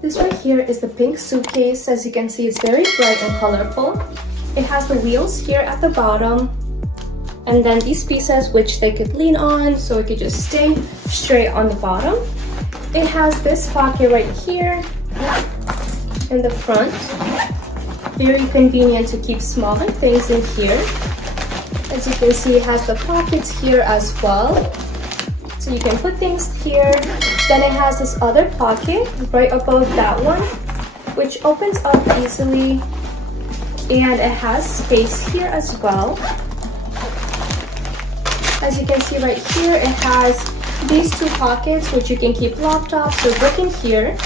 This right here is the pink suitcase. As you can see, it's very bright and colorful. It has the wheels here at the bottom, and then these pieces which they could lean on, so it could just stay straight on the bottom. It has this pocket right here in the front. Very convenient to keep smaller things in here. As you can see, it has the pockets here as well, so you can put things here. Then it has this other pocket right above that one, which opens up easily, and it has space here as well. As you can see right here, it has these two pockets which you can keep laptops or book in here.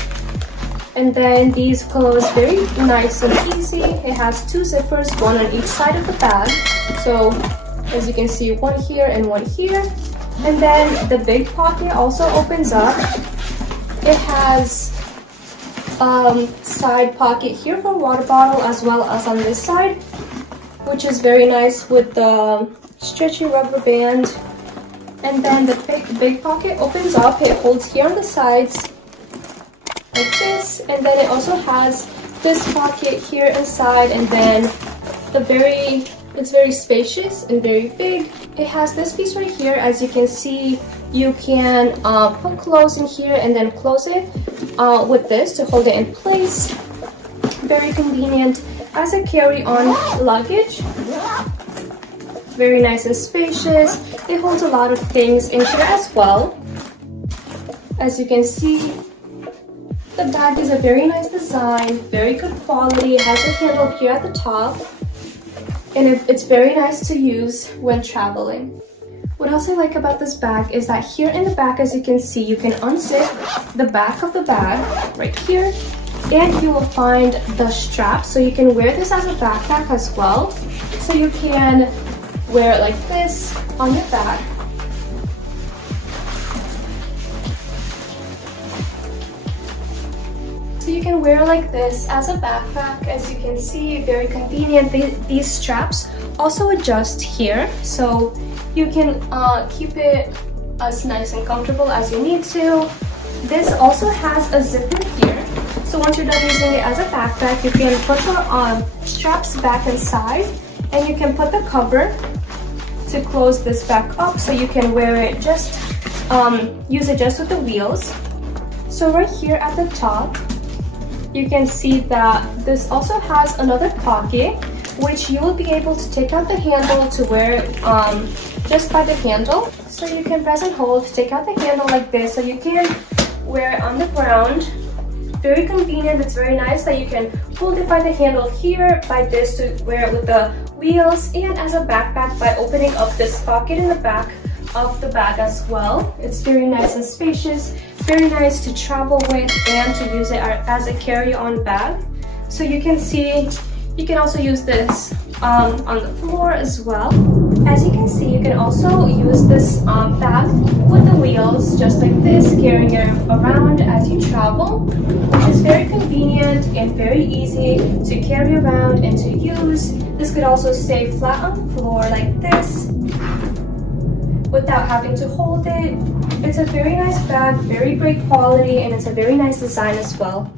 And then these close very nice and easy. It has two zippers, one on each side of the bag. So as you can see, one here and one here. And then the big pocket also opens up. It has side pocket here for water bottle, as well as on this side, which is very nice with the stretchy rubber band. And then the big pocket opens up. It holds here on the sides like this, and then it also has this pocket here inside, and then it's very spacious and very big. It has this piece right here. As you can see, you can put clothes in here and then close it with this to hold it in place. Very convenient as a carry-on luggage. Very nice and spacious. It holds a lot of things in here as well. As you can see, the bag is a very nice design, very good quality. It has a handle here at the top, and it's very nice to use when traveling. What else I like about this bag is that here in the back, as you can see, you can unzip the back of the bag right here, and you will find the strap, so you can wear this as a backpack as well. So you can wear it like this on your back. So you can wear like this as a backpack. As you can see, very convenient. These straps also adjust here, so you can keep it as nice and comfortable as you need to. This also has a zipper here, so once you're done using it as a backpack, you can put the straps back inside, and you can put the cover to close this back up, so you can wear it just use it just with the wheels. So right here at the top, you can see that this also has another pocket, which you will be able to take out the handle to wear it just by the handle. So you can press and hold to take out the handle like this, so you can wear it on the ground. Very convenient. It's very nice that you can hold it by the handle here, by this to wear it with the wheels, and as a backpack by opening up this pocket in the back of the bag as well. It's very nice and spacious, very nice to travel with and to use it as a carry-on bag. So you can see, you can also use this on the floor as well. As you can see, you can also use this bag with the wheels, just like this, carrying it around as you travel, which is very convenient and very easy to carry around and to use. This could also stay flat on the floor like this without having to hold it. It's a very nice bag, very great quality, and it's a very nice design as well.